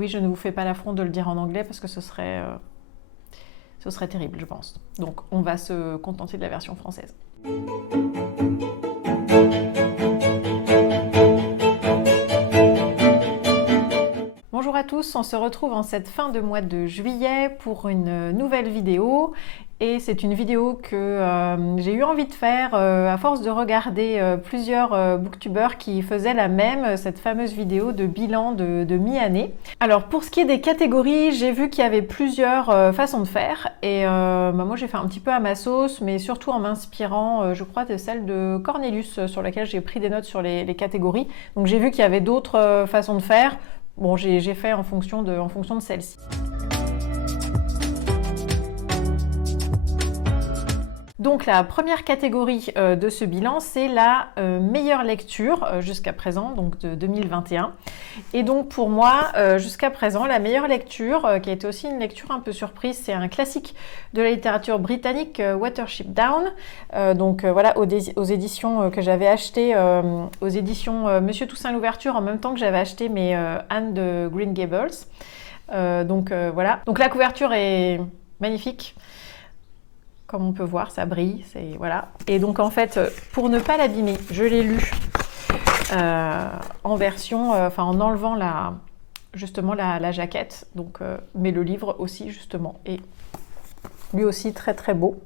Oui, je ne vous fais pas l'affront de le dire en anglais parce que ce serait terrible, je pense. Donc, on va se contenter de la version française. Bonjour à tous, on se retrouve en cette fin de mois de juillet pour une nouvelle vidéo. Et c'est une vidéo que j'ai eu envie de faire à force de regarder plusieurs booktubeurs qui faisaient la même, cette fameuse vidéo de bilan de mi-année. Alors pour ce qui est des catégories, j'ai vu qu'il y avait plusieurs façons de faire et moi j'ai fait un petit peu à ma sauce, mais surtout en m'inspirant, je crois, de celle de Cornelius sur laquelle j'ai pris des notes sur les catégories. Donc j'ai vu qu'il y avait d'autres façons de faire. Bon, j'ai fait en fonction de celle-ci. Donc la première catégorie de ce bilan, c'est la meilleure lecture jusqu'à présent, donc de 2021. Et donc pour moi, jusqu'à présent, la meilleure lecture, qui a été aussi une lecture un peu surprise, c'est un classique de la littérature britannique, Watership Down. Voilà, aux éditions que j'avais achetées, aux éditions Monsieur Toussaint l'Ouverture, en même temps que j'avais acheté mes Anne de Green Gables. Voilà. Donc la couverture est magnifique. Comme on peut voir, ça brille, voilà. Et donc en fait, pour ne pas l'abîmer, je l'ai lu en version, en enlevant justement la jaquette, mais le livre aussi justement, et lui aussi très très beau.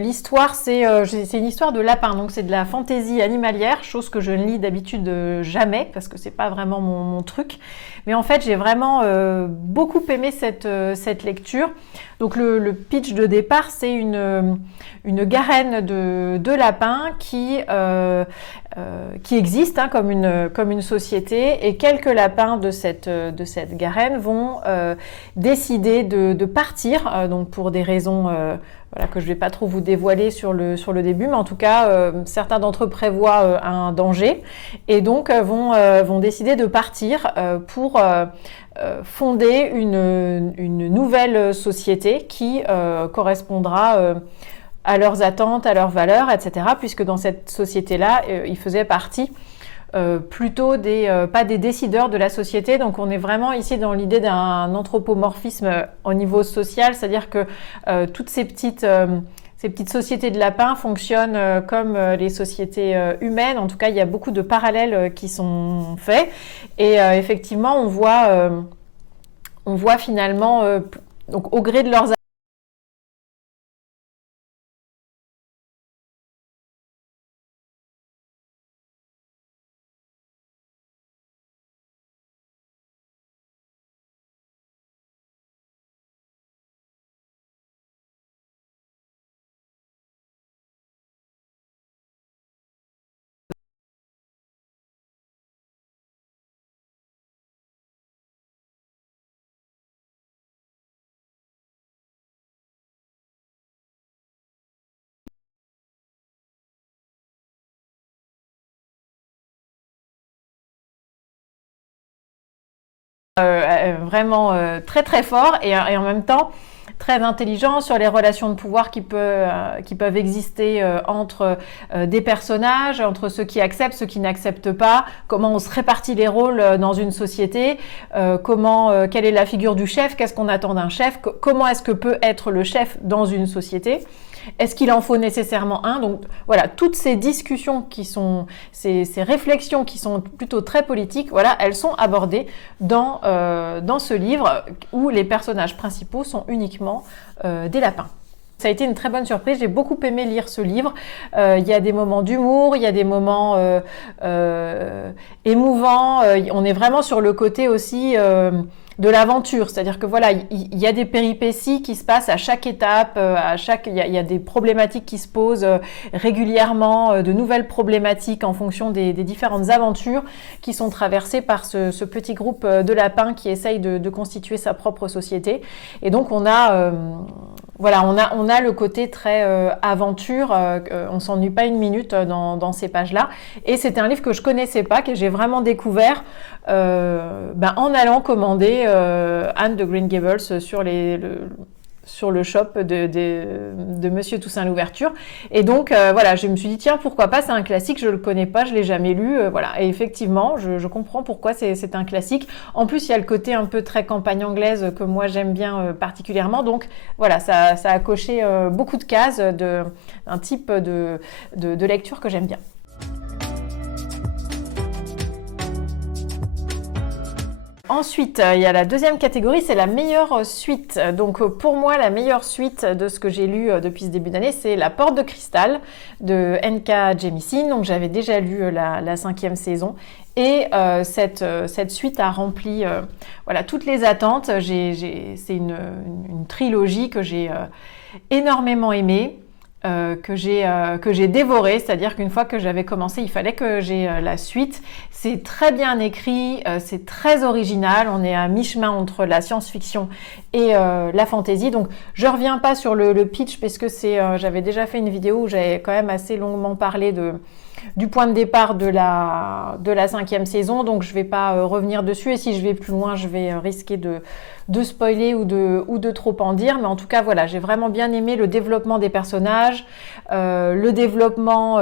L'histoire, c'est une histoire de lapin, donc c'est de la fantaisie animalière, chose que je ne lis d'habitude jamais, parce que c'est pas vraiment mon truc. Mais en fait, j'ai vraiment beaucoup aimé cette lecture. Donc le pitch de départ, c'est une garenne de lapins qui existe comme une société, et quelques lapins de cette garenne vont décider de partir, donc pour des raisons voilà, que je ne vais pas trop vous dévoiler sur le début, mais en tout cas, certains d'entre eux prévoient un danger et donc vont décider de partir pour fonder une nouvelle société qui correspondra à leurs attentes, à leurs valeurs, etc. Puisque dans cette société-là, ils faisaient partie plutôt pas des décideurs de la société. Donc on est vraiment ici dans l'idée d'un anthropomorphisme au niveau social, c'est-à-dire que toutes ces petites sociétés de lapins fonctionnent comme les sociétés humaines. En tout cas, il y a beaucoup de parallèles qui sont faits. Et effectivement, on voit finalement, donc au gré de leurs vraiment très très fort et en même temps très intelligent sur les relations de pouvoir qui peuvent exister entre des personnages, entre ceux qui acceptent, ceux qui n'acceptent pas, comment on se répartit les rôles dans une société, quelle est la figure du chef, qu'est-ce qu'on attend d'un chef, comment est-ce que peut être le chef dans une société. Est-ce qu'il en faut nécessairement un? Donc voilà, toutes ces discussions ces réflexions qui sont plutôt très politiques, voilà, elles sont abordées dans ce livre où les personnages principaux sont uniquement des lapins. Ça a été une très bonne surprise, j'ai beaucoup aimé lire ce livre. Il y a des moments d'humour, il y a des moments émouvants, on est vraiment sur le côté aussi de l'aventure, c'est-à-dire que voilà, il y a des péripéties qui se passent à chaque étape, il y a des problématiques qui se posent régulièrement, de nouvelles problématiques en fonction des différentes aventures qui sont traversées par ce petit groupe de lapins qui essaye de constituer sa propre société. Et donc on a le côté très aventure, on s'ennuie pas une minute dans ces pages-là. Et c'était un livre que je connaissais pas, que j'ai vraiment découvert en allant commander Anne de Green Gables sur sur le shop de Monsieur Toussaint Louverture. Et donc, voilà, je me suis dit, tiens, pourquoi pas, c'est un classique, je ne le connais pas, je ne l'ai jamais lu. Voilà. Et effectivement, je comprends pourquoi c'est un classique. En plus, il y a le côté un peu très campagne anglaise que moi, j'aime bien particulièrement. Donc, voilà, ça a coché beaucoup de cases d'un type de lecture que j'aime bien. Ensuite, il y a la deuxième catégorie, c'est la meilleure suite. Donc pour moi, la meilleure suite de ce que j'ai lu depuis ce début d'année, c'est La Porte de Cristal de N.K. Jemisin. Donc j'avais déjà lu la 5e saison. Et cette suite a rempli voilà, toutes les attentes. C'est une trilogie que j'ai énormément aimée. Que j'ai dévoré, c'est-à-dire qu'une fois que j'avais commencé, il fallait que j'ai la suite. C'est très bien écrit, c'est très original, on est à mi-chemin entre la science-fiction et la fantasy. Donc je reviens pas sur le pitch parce que j'avais déjà fait une vidéo où j'avais quand même assez longuement parlé du point de départ de la 5e saison, donc je ne vais pas revenir dessus, et si je vais plus loin, je vais risquer de spoiler ou de trop en dire, mais en tout cas, voilà, j'ai vraiment bien aimé le développement des personnages, le développement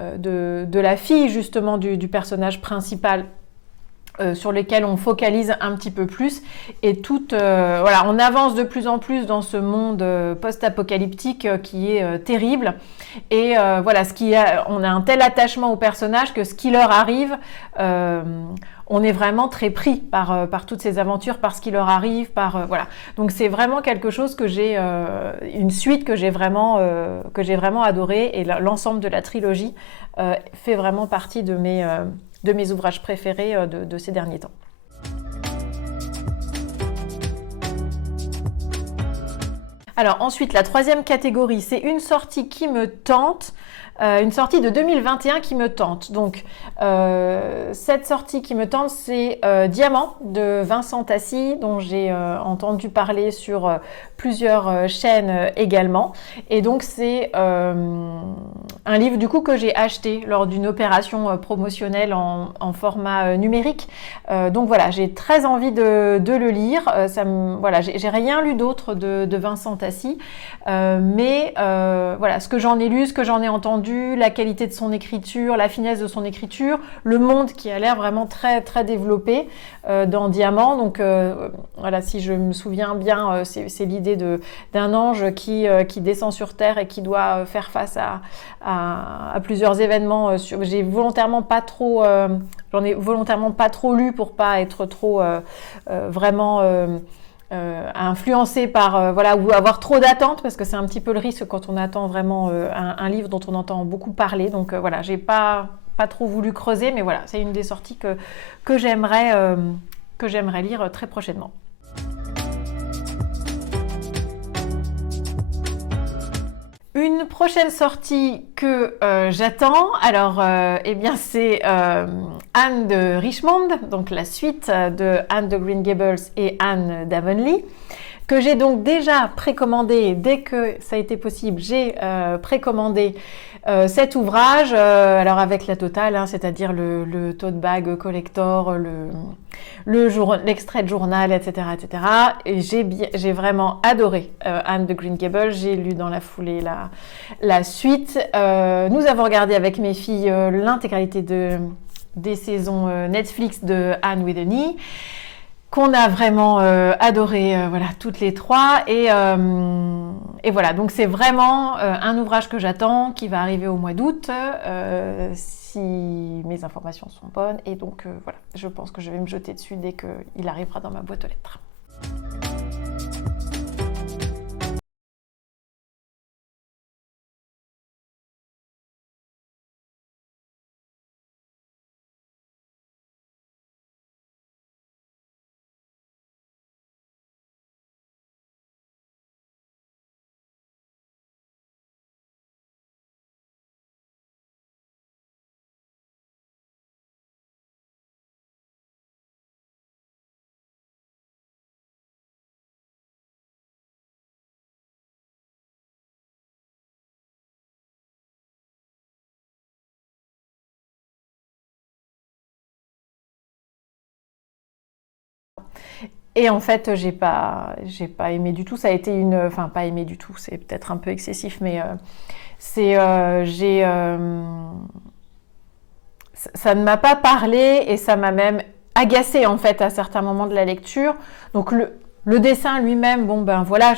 de la fille, justement, du personnage principal, sur lesquels on focalise un petit peu plus, et voilà, on avance de plus en plus dans ce monde post-apocalyptique qui est terrible, et voilà, on a un tel attachement aux personnages que ce qui leur arrive, on est vraiment très pris par toutes ces aventures, par ce qui leur arrive, voilà. Donc c'est vraiment quelque chose une suite que j'ai vraiment adoré, et l'ensemble de la trilogie fait vraiment partie de mes ouvrages préférés de ces derniers temps. Alors ensuite, la troisième catégorie, c'est une sortie qui me tente, une sortie de 2021 qui me tente. Donc cette sortie qui me tente, c'est Diamant de Vincent Tassi, dont j'ai entendu parler sur plusieurs chaînes également. Et donc c'est un livre du coup que j'ai acheté lors d'une opération promotionnelle en format numérique. Donc voilà, j'ai très envie de le lire. Voilà, j'ai rien lu d'autre de Vincent Tassi, mais voilà, ce que j'en ai lu, ce que j'en ai entendu, la qualité de son écriture, la finesse de son écriture, le monde qui a l'air vraiment très très développé dans Diamant. Donc voilà, si je me souviens bien, c'est l'idée d'un ange qui descend sur Terre et qui doit faire face à plusieurs événements. J'en ai volontairement pas trop lu pour pas être trop vraiment influencé par voilà, ou avoir trop d'attentes, parce que c'est un petit peu le risque quand on attend vraiment un livre dont on entend beaucoup parler. Donc voilà, j'ai pas trop voulu creuser, mais voilà, c'est une des sorties que j'aimerais lire très prochainement. Une prochaine sortie que j'attends, alors eh bien c'est Anne de Richmond, donc la suite de Anne de Green Gables et Anne d'Avonlea, que j'ai donc déjà précommandé dès que ça a été possible. J'ai précommandé cet ouvrage, alors avec la totale, hein, c'est-à-dire le tote bag collector, l'extrait de journal, etc., etc. Et j'ai vraiment adoré Anne de Green Gables. J'ai lu dans la foulée la suite. Nous avons regardé avec mes filles l'intégralité des saisons Netflix de Anne with an E, qu'on a vraiment adoré, voilà, toutes les trois, et voilà, donc c'est vraiment un ouvrage que j'attends, qui va arriver au mois d'août, si mes informations sont bonnes, et donc voilà, je pense que je vais me jeter dessus dès qu'il arrivera dans ma boîte aux lettres. Et en fait, j'ai pas aimé du tout. Ça a été enfin, pas aimé du tout, c'est peut-être un peu excessif, mais ça ne m'a pas parlé et ça m'a même agacée en fait à certains moments de la lecture. Donc le dessin lui-même, bon ben voilà,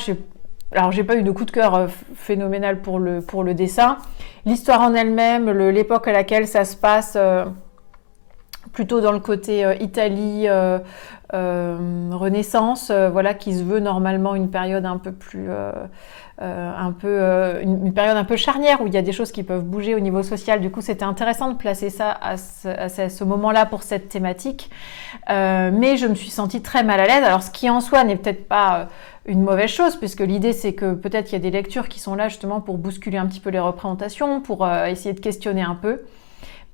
alors j'ai pas eu de coup de cœur phénoménal pour le dessin. L'histoire en elle-même, l'époque à laquelle ça se passe, plutôt dans le côté Italie, Renaissance, voilà, qui se veut normalement une période un peu plus, une période un peu charnière où il y a des choses qui peuvent bouger au niveau social. Du coup, c'était intéressant de placer ça à ce moment-là pour cette thématique. Mais je me suis sentie très mal à l'aise. Alors, ce qui en soi n'est peut-être pas une mauvaise chose, puisque l'idée c'est que peut-être qu'il y a des lectures qui sont là justement pour bousculer un petit peu les représentations, pour essayer de questionner un peu.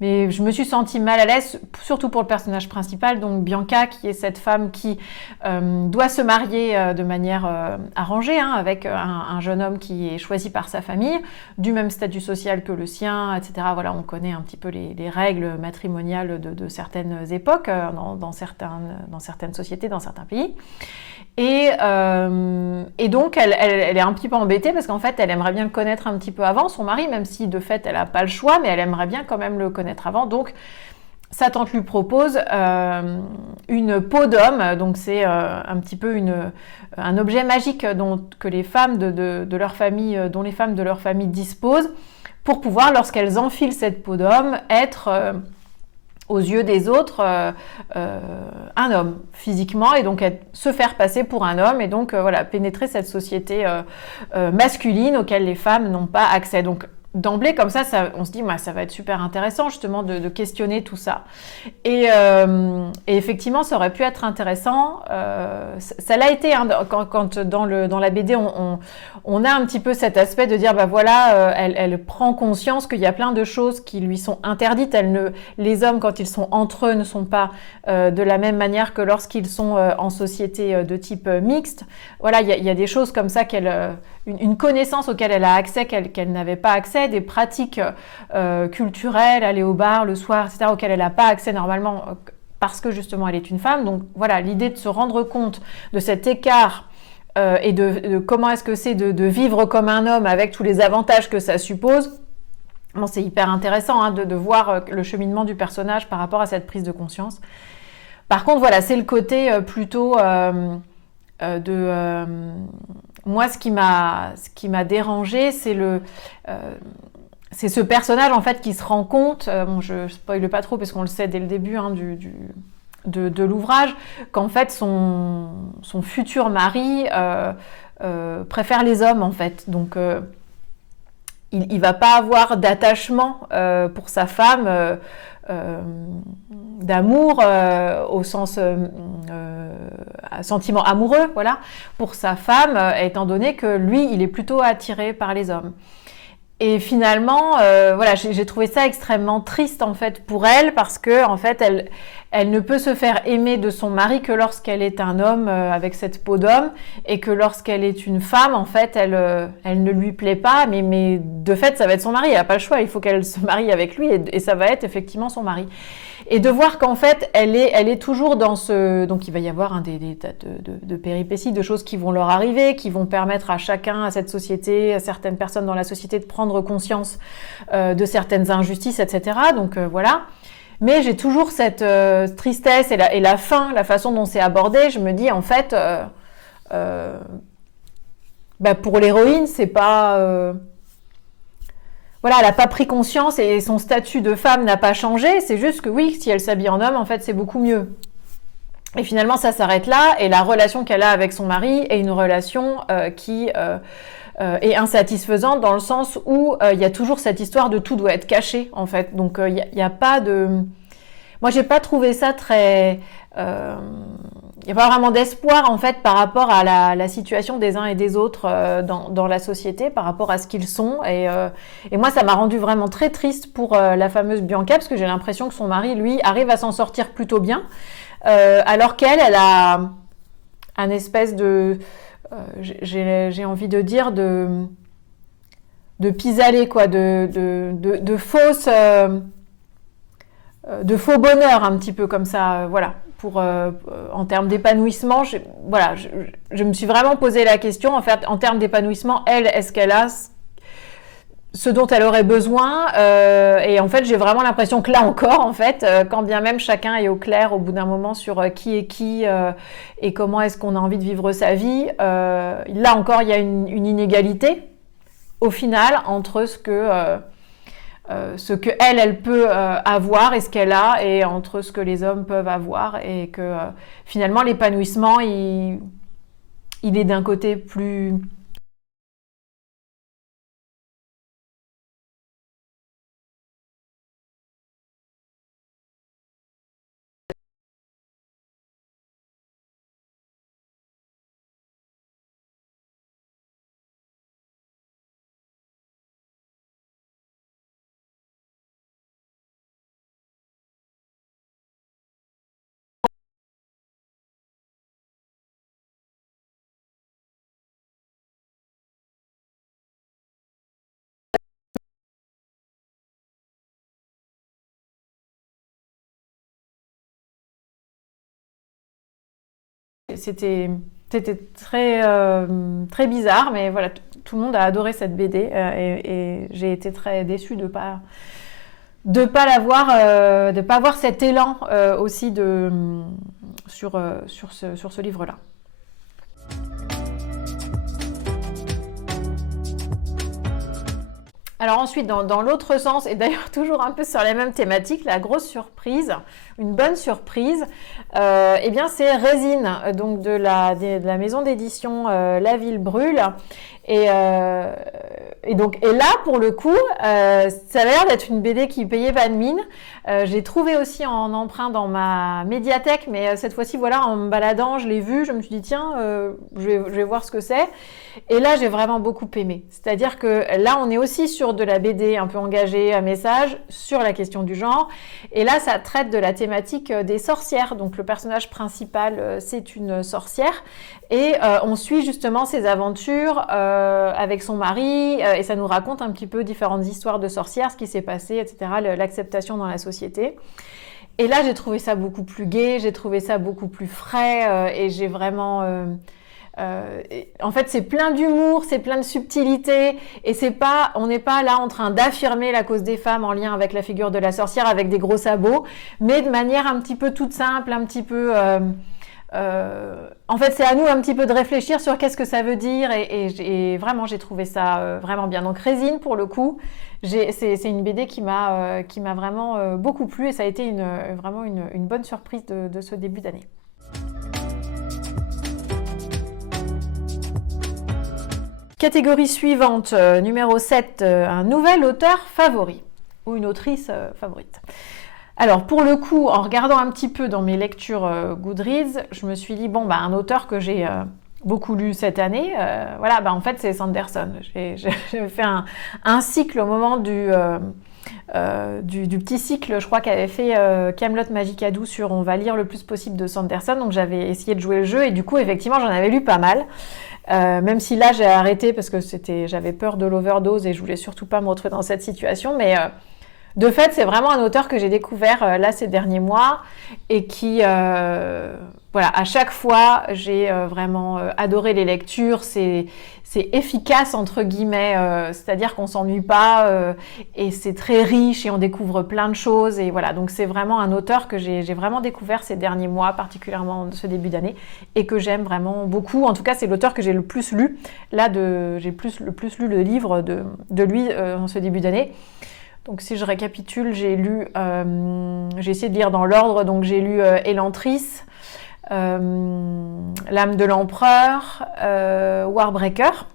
Mais je me suis sentie mal à l'aise, surtout pour le personnage principal, donc Bianca, qui est cette femme qui doit se marier de manière arrangée, hein, avec un jeune homme qui est choisi par sa famille, du même statut social que le sien, etc. Voilà, on connaît un petit peu les règles matrimoniales de certaines époques, dans certaines sociétés, dans certains pays. Et donc, elle est un petit peu embêtée parce qu'en fait, elle aimerait bien le connaître un petit peu avant, son mari, même si de fait, elle n'a pas le choix, mais elle aimerait bien quand même le connaître avant. Donc, sa tante lui propose une peau d'homme. Donc, c'est un petit peu un objet magique que les femmes de leur famille, dont les femmes de leur famille disposent pour pouvoir, lorsqu'elles enfilent cette peau d'homme, être aux yeux des autres un homme physiquement, et donc se faire passer pour un homme, et donc voilà, pénétrer cette société masculine auquel les femmes n'ont pas accès. Donc d'emblée comme ça, on se dit ça va être super intéressant justement de questionner tout ça. Et effectivement, ça aurait pu être intéressant. Ça l'a été, hein, quand dans la BD, on a un petit peu cet aspect de dire, voilà, elle prend conscience qu'il y a plein de choses qui lui sont interdites. Les hommes, quand ils sont entre eux, ne sont pas de la même manière que lorsqu'ils sont en société de type mixte. Voilà, il y a des choses comme ça une connaissance auquel elle a accès qu'elle n'avait pas accès, des pratiques culturelles, aller au bar le soir, etc., auxquelles elle n'a pas accès normalement parce que justement elle est une femme. Donc voilà, l'idée de se rendre compte de cet écart et de comment est-ce que c'est de vivre comme un homme avec tous les avantages que ça suppose. Bon, c'est hyper intéressant, hein, de voir le cheminement du personnage par rapport à cette prise de conscience. Par contre, voilà, c'est le côté plutôt moi, ce qui m'a dérangée, c'est ce personnage en fait qui se rend compte, je spoile pas trop parce qu'on le sait dès le début, hein, de l'ouvrage, qu'en fait son futur mari préfère les hommes en fait. Donc il va pas avoir d'attachement pour sa femme, d'amour au sens sentiment amoureux, voilà, pour sa femme, étant donné que lui, il est plutôt attiré par les hommes. Et finalement, voilà, j'ai trouvé ça extrêmement triste en fait pour elle, parce que en fait, elle ne peut se faire aimer de son mari que lorsqu'elle est un homme avec cette peau d'homme, et que lorsqu'elle est une femme, en fait, elle ne lui plaît pas, mais de fait, ça va être son mari, elle n'a pas le choix, il faut qu'elle se marie avec lui, et ça va être effectivement son mari. Et de voir qu'en fait, elle est toujours dans ce... Donc il va y avoir des tas de péripéties, de choses qui vont leur arriver, qui vont permettre à chacun, à cette société, à certaines personnes dans la société de prendre conscience de certaines injustices, etc. Donc voilà. Mais j'ai toujours cette tristesse et la fin, la façon dont c'est abordé. Je me dis, en fait, pour l'héroïne, c'est pas... Voilà, elle n'a pas pris conscience et son statut de femme n'a pas changé. C'est juste que oui, si elle s'habille en homme, en fait, c'est beaucoup mieux. Et finalement, ça s'arrête là. Et la relation qu'elle a avec son mari est une relation qui est insatisfaisante, dans le sens où il y a toujours cette histoire de tout doit être caché, en fait. Donc, il n'y a pas de... Moi, j'ai pas trouvé ça très... Il n'y a pas vraiment d'espoir en fait par rapport à la situation des uns et des autres dans la société, par rapport à ce qu'ils sont. Et moi, ça m'a rendu vraiment très triste pour la fameuse Bianca, parce que j'ai l'impression que son mari, lui, arrive à s'en sortir plutôt bien, alors elle a un espèce de... j'ai envie de dire de pis-aller, quoi, de fausses... de faux bonheur un petit peu comme ça, voilà, en termes d'épanouissement, voilà, je me suis vraiment posé la question, en fait, en termes d'épanouissement, elle, est-ce qu'elle a ce dont elle aurait besoin, et en fait j'ai vraiment l'impression que là encore en fait, quand bien même chacun est au clair au bout d'un moment sur qui est qui, et comment est-ce qu'on a envie de vivre sa vie, là encore il y a une inégalité au final entre ce que elle peut avoir et ce qu'elle a, et entre ce que les hommes peuvent avoir, et que finalement l'épanouissement il est d'un côté plus... C'était c'était très bizarre, mais voilà, tout le monde a adoré cette BD, et j'ai été très déçue de pas l'avoir, de pas avoir cet élan aussi sur ce livre-là. Alors ensuite, dans l'autre sens, et d'ailleurs toujours un peu sur les mêmes thématiques, la grosse surprise, une bonne surprise, eh bien c'est Résine, donc de la maison d'édition La Ville Brûle. Et, euh, et là, pour le coup, ça a l'air d'être une BD qui payait pas de mine. J'ai trouvé aussi en emprunt dans ma médiathèque, mais cette fois-ci, voilà, en me baladant, je l'ai vu, je me suis dit, tiens, je vais voir ce que c'est. Et là, j'ai vraiment beaucoup aimé. C'est-à-dire que là, on est aussi sur de la BD un peu engagée, à message, sur la question du genre. Et là, ça traite de la thématique des sorcières. Donc, le personnage principal, c'est une sorcière. Et on suit justement ses aventures avec son mari. Et ça nous raconte un petit peu différentes histoires de sorcières, ce qui s'est passé, etc., l'acceptation dans la société. Et là, j'ai trouvé ça beaucoup plus gai, j'ai trouvé ça beaucoup plus frais, et j'ai vraiment... en fait, c'est plein d'humour, c'est plein de subtilité, et on n'est pas là en train d'affirmer la cause des femmes en lien avec la figure de la sorcière avec des gros sabots, mais de manière un petit peu toute simple, un petit peu... en fait, c'est à nous un petit peu de réfléchir sur qu'est-ce que ça veut dire, et vraiment, j'ai trouvé ça vraiment bien. Donc, Résine, pour le coup, c'est une BD qui m'a vraiment beaucoup plu, et ça a été vraiment une bonne surprise de ce début d'année. Catégorie suivante, numéro 7, un nouvel auteur favori ou une autrice favorite. Alors pour le coup, en regardant un petit peu dans mes lectures Goodreads, je me suis dit, bon, bah, un auteur que j'ai beaucoup lu cette année, voilà, bah, en fait c'est Sanderson. J'ai fait un cycle au moment du petit cycle, je crois, qu'avait fait Kaamelott Magicadou sur On va lire le plus possible de Sanderson. Donc j'avais essayé de jouer le jeu, et du coup effectivement j'en avais lu pas mal. Même si là j'ai arrêté parce que j'avais peur de l'overdose et je voulais surtout pas me retrouver dans cette situation, mais de fait c'est vraiment un auteur que j'ai découvert là ces derniers mois, et qui voilà, à chaque fois j'ai vraiment adoré les lectures. C'est efficace entre guillemets, c'est-à-dire qu'on s'ennuie pas, et c'est très riche, et on découvre plein de choses, et voilà, donc c'est vraiment un auteur que j'ai vraiment découvert ces derniers mois, particulièrement ce début d'année, et que j'aime vraiment beaucoup. En tout cas, c'est l'auteur que j'ai le plus lu. Là, j'ai le plus lu le livre de lui en ce début d'année. Donc si je récapitule, j'ai essayé de lire dans l'ordre, donc j'ai lu Elantris, L'âme de l'empereur, Warbreaker.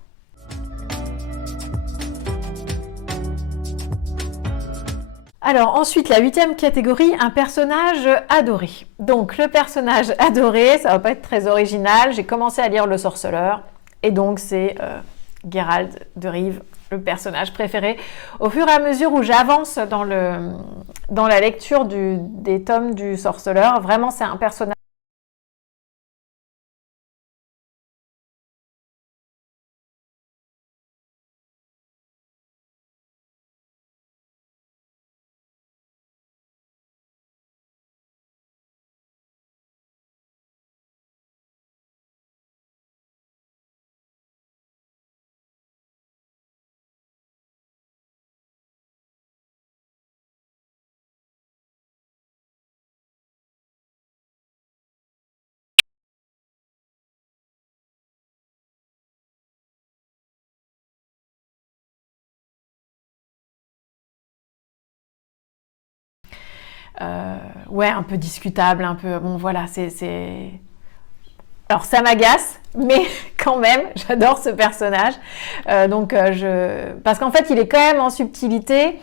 Alors ensuite, la 8e catégorie, un personnage adoré. Donc le personnage adoré, ça va pas être très original. J'ai commencé à lire Le Sorceleur, et donc c'est Gérald de Rive, le personnage préféré. Au fur et à mesure où j'avance dans la lecture des tomes du Sorceleur, vraiment c'est un personnage ouais, un peu discutable, un peu, bon voilà, alors ça m'agace, mais quand même, j'adore ce personnage. Parce qu'en fait, il est quand même en subtilité.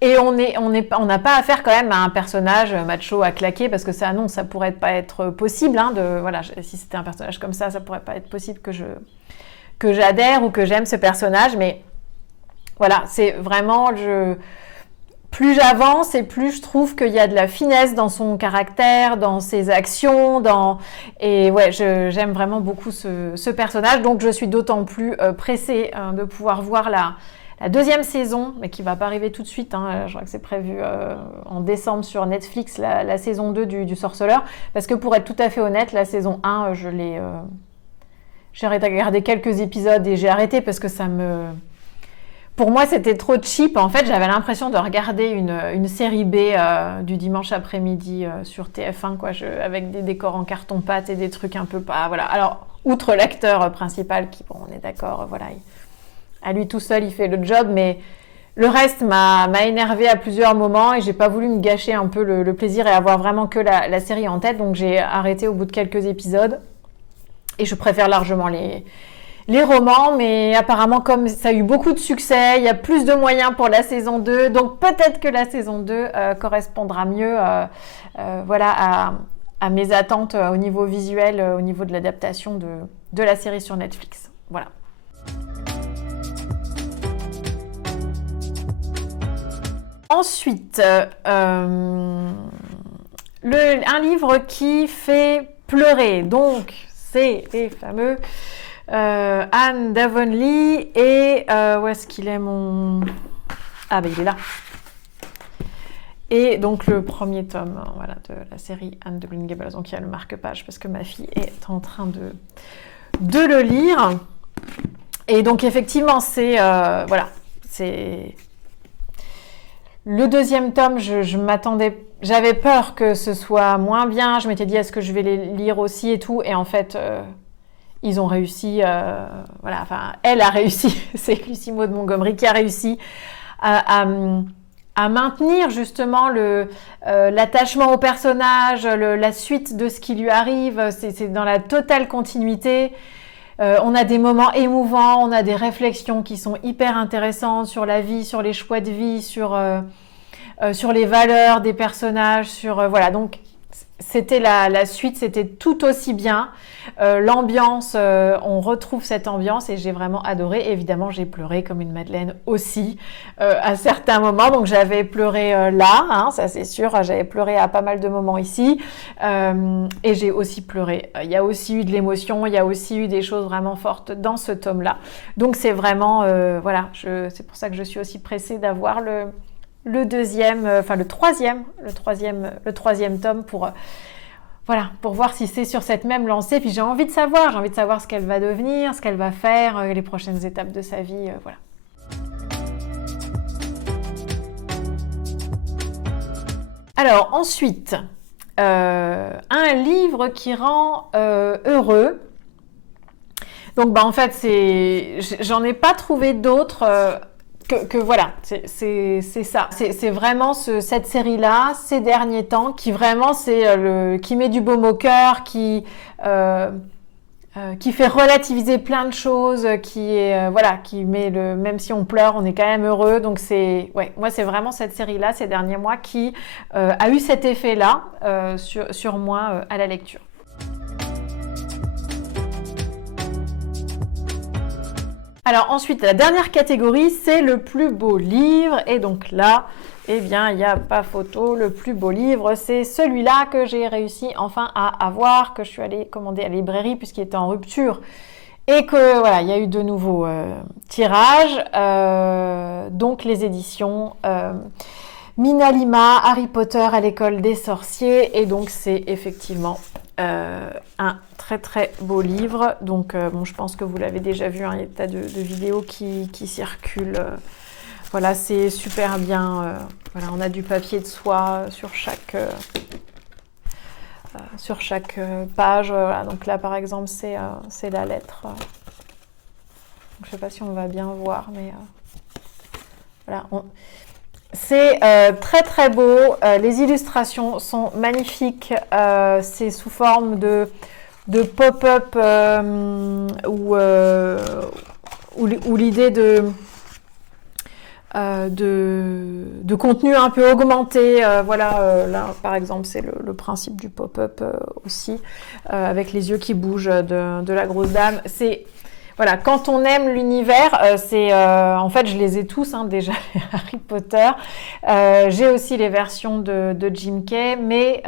Et on n'a pas affaire quand même à un personnage macho à claquer, parce que ça, non, ça pourrait pas être possible. Hein, voilà, si c'était un personnage comme ça pourrait pas être possible que j'adhère ou que j'aime ce personnage. Mais voilà, c'est vraiment, plus j'avance et plus je trouve qu'il y a de la finesse dans son caractère, dans ses actions, et ouais, j'aime vraiment beaucoup ce personnage. Donc je suis d'autant plus pressée de pouvoir voir la deuxième saison, mais qui ne va pas arriver tout de suite. Hein. Je crois que c'est prévu en décembre sur Netflix, la saison 2 du Sorceleur. Parce que pour être tout à fait honnête, la saison 1, j'ai regardé quelques épisodes et j'ai arrêté parce que pour moi, c'était trop cheap. En fait, j'avais l'impression de regarder une série B du dimanche après-midi sur TF1, quoi, avec des décors en carton-pâte et des trucs un peu pas... Voilà. Alors, outre l'acteur principal, qui, bon, on est d'accord, voilà... À lui tout seul, il fait le job, mais le reste m'a énervé à plusieurs moments et j'ai pas voulu me gâcher un peu le plaisir et avoir vraiment que la série en tête. Donc j'ai arrêté au bout de quelques épisodes et je préfère largement les romans, mais apparemment comme ça a eu beaucoup de succès, il y a plus de moyens pour la saison 2, donc peut-être que la saison 2 correspondra mieux voilà, à mes attentes au niveau visuel, au niveau de l'adaptation de la série sur Netflix. Voilà. Ensuite, un livre qui fait pleurer. Donc, c'est les fameux Anne Davonlea et où est-ce qu'il est mon... Ah ben il est là. Et donc le premier tome, voilà, de la série Anne de Green Gables. Donc il y a le marque-page parce que ma fille est en train de le lire. Et donc effectivement, voilà, c'est... Le deuxième tome, je m'attendais, j'avais peur que ce soit moins bien. Je m'étais dit, est-ce que je vais les lire aussi et tout. Et en fait, ils ont réussi. Voilà, enfin, elle a réussi. C'est Lucie Maud Montgomery qui a réussi à maintenir justement l'attachement au personnage, la suite de ce qui lui arrive. C'est dans la totale continuité. On a des moments émouvants, on a des réflexions qui sont hyper intéressantes sur la vie, sur les choix de vie, sur les valeurs des personnages, voilà. Donc c'était la suite, c'était tout aussi bien. L'ambiance, on retrouve cette ambiance et j'ai vraiment adoré. Évidemment, j'ai pleuré comme une madeleine aussi à certains moments. Donc j'avais pleuré là, hein, ça c'est sûr. J'avais pleuré à pas mal de moments ici et j'ai aussi pleuré. Il y a aussi eu de l'émotion, il y a aussi eu des choses vraiment fortes dans ce tome-là. Donc c'est vraiment, voilà, c'est pour ça que je suis aussi pressée d'avoir le troisième tome pour voir si c'est sur cette même lancée. Puis j'ai envie de savoir ce qu'elle va devenir, ce qu'elle va faire, les prochaines étapes de sa vie, voilà. Alors ensuite, un livre qui rend heureux. Donc en fait, j'en ai pas trouvé d'autres. Que voilà, c'est ça. C'est vraiment cette série-là, ces derniers temps, qui vraiment qui met du baume au cœur, qui fait relativiser plein de choses, qui met même si on pleure, on est quand même heureux. Donc moi c'est vraiment cette série-là, ces derniers mois, qui a eu cet effet-là sur moi à la lecture. Alors ensuite, la dernière catégorie, c'est le plus beau livre. Et donc là, eh bien, il n'y a pas photo. Le plus beau livre, c'est celui-là que j'ai réussi enfin à avoir, que je suis allée commander à la librairie puisqu'il était en rupture. Et que voilà, il y a eu de nouveaux tirages. Donc les éditions Mina Lima, Harry Potter à l'école des sorciers. Et donc c'est effectivement un très très beau livre. Donc bon, je pense que vous l'avez déjà vu, hein, il y a des tas de vidéos qui circulent. Voilà, c'est super bien. Voilà, on a du papier de soie sur chaque page. Voilà. Donc là par exemple c'est la lettre. Je ne sais pas si on va bien voir, mais voilà. C'est très très beau, les illustrations sont magnifiques, c'est sous forme de pop-up ou l'idée de contenu un peu augmenté. Voilà, là par exemple c'est le principe du pop-up aussi, avec les yeux qui bougent de la grosse dame. C'est voilà, quand on aime l'univers, en fait je les ai tous hein, déjà les Harry Potter. J'ai aussi les versions de Jim Kay, mais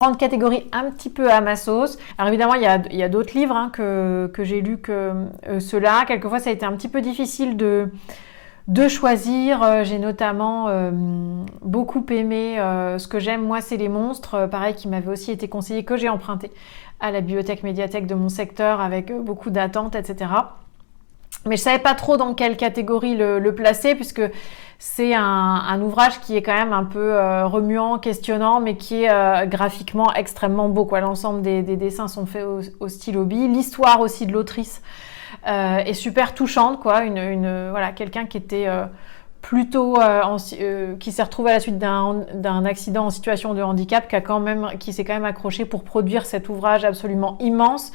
grande catégorie un petit peu à ma sauce. Alors évidemment, il y a d'autres livres hein, que j'ai lus que ceux-là. Quelquefois, ça a été un petit peu difficile de choisir. J'ai notamment beaucoup aimé Ce que j'aime, moi, c'est les monstres. Pareil, qui m'avait aussi été conseillé, que j'ai emprunté à la bibliothèque médiathèque de mon secteur avec beaucoup d'attentes, etc. Mais je ne savais pas trop dans quelle catégorie le placer, puisque c'est un ouvrage qui est quand même un peu remuant, questionnant, mais qui est graphiquement extrêmement beau. L'ensemble des dessins sont faits au stylo bille. L'histoire aussi de l'autrice est super touchante. Voilà, quelqu'un qui était plutôt qui s'est retrouvé à la suite d'un accident en situation de handicap, qui s'est quand même accroché pour produire cet ouvrage absolument immense,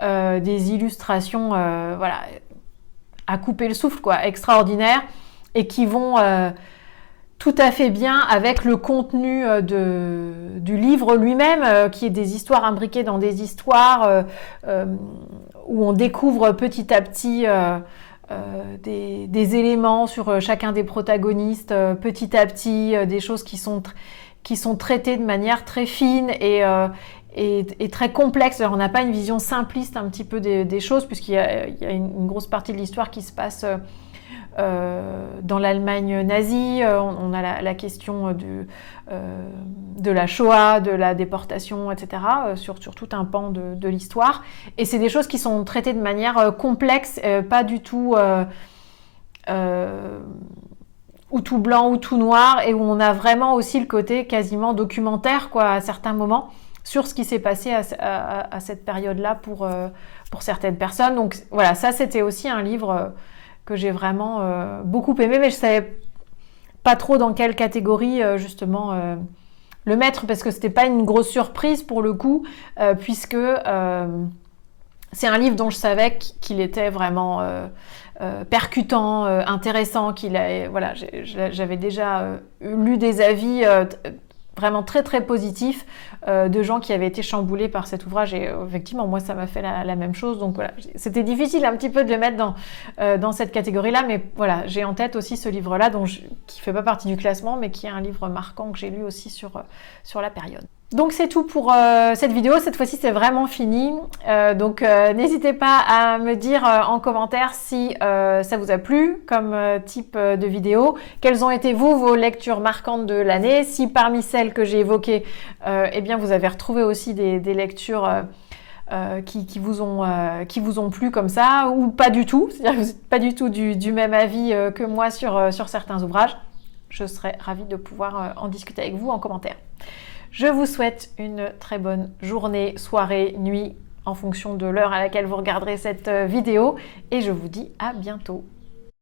des illustrations voilà, à couper le souffle, extraordinaire, et qui vont tout à fait bien avec le contenu du livre lui-même, qui est des histoires imbriquées dans des histoires où on découvre petit à petit des éléments sur chacun des protagonistes, petit à petit, des choses qui sont traitées de manière très fine et très complexe. Alors, on n'a pas une vision simpliste un petit peu des choses, puisqu'il y a une grosse partie de l'histoire qui se passe dans l'Allemagne nazie. On a la question de la Shoah, de la déportation, etc., sur tout un pan de l'histoire. Et c'est des choses qui sont traitées de manière complexe, pas du tout ou tout blanc ou tout noir, et où on a vraiment aussi le côté quasiment documentaire, à certains moments, sur ce qui s'est passé à cette période-là pour certaines personnes. Donc voilà, ça c'était aussi un livre que j'ai vraiment beaucoup aimé, mais je savais pas trop dans quelle catégorie justement le mettre, parce que c'était pas une grosse surprise pour le coup, puisque c'est un livre dont je savais qu'il était vraiment percutant, intéressant, voilà, j'avais déjà lu des avis vraiment très très positif de gens qui avaient été chamboulés par cet ouvrage, et effectivement moi ça m'a fait la même chose. Donc voilà, c'était difficile un petit peu de le mettre dans cette catégorie là, mais voilà, j'ai en tête aussi ce livre là qui fait pas partie du classement, mais qui est un livre marquant que j'ai lu aussi sur la période. Donc c'est tout pour cette vidéo. Cette fois-ci c'est vraiment fini, donc n'hésitez pas à me dire en commentaire si ça vous a plu comme type de vidéo, quelles ont été vos lectures marquantes de l'année, si parmi celles que j'ai évoquées eh bien vous avez retrouvé aussi des lectures qui vous ont plu comme ça, ou pas du tout, c'est-à-dire que vous n'êtes pas du tout du même avis que moi sur certains ouvrages. Je serais ravie de pouvoir en discuter avec vous en commentaire. Je vous souhaite une très bonne journée, soirée, nuit, en fonction de l'heure à laquelle vous regarderez cette vidéo, et je vous dis à bientôt.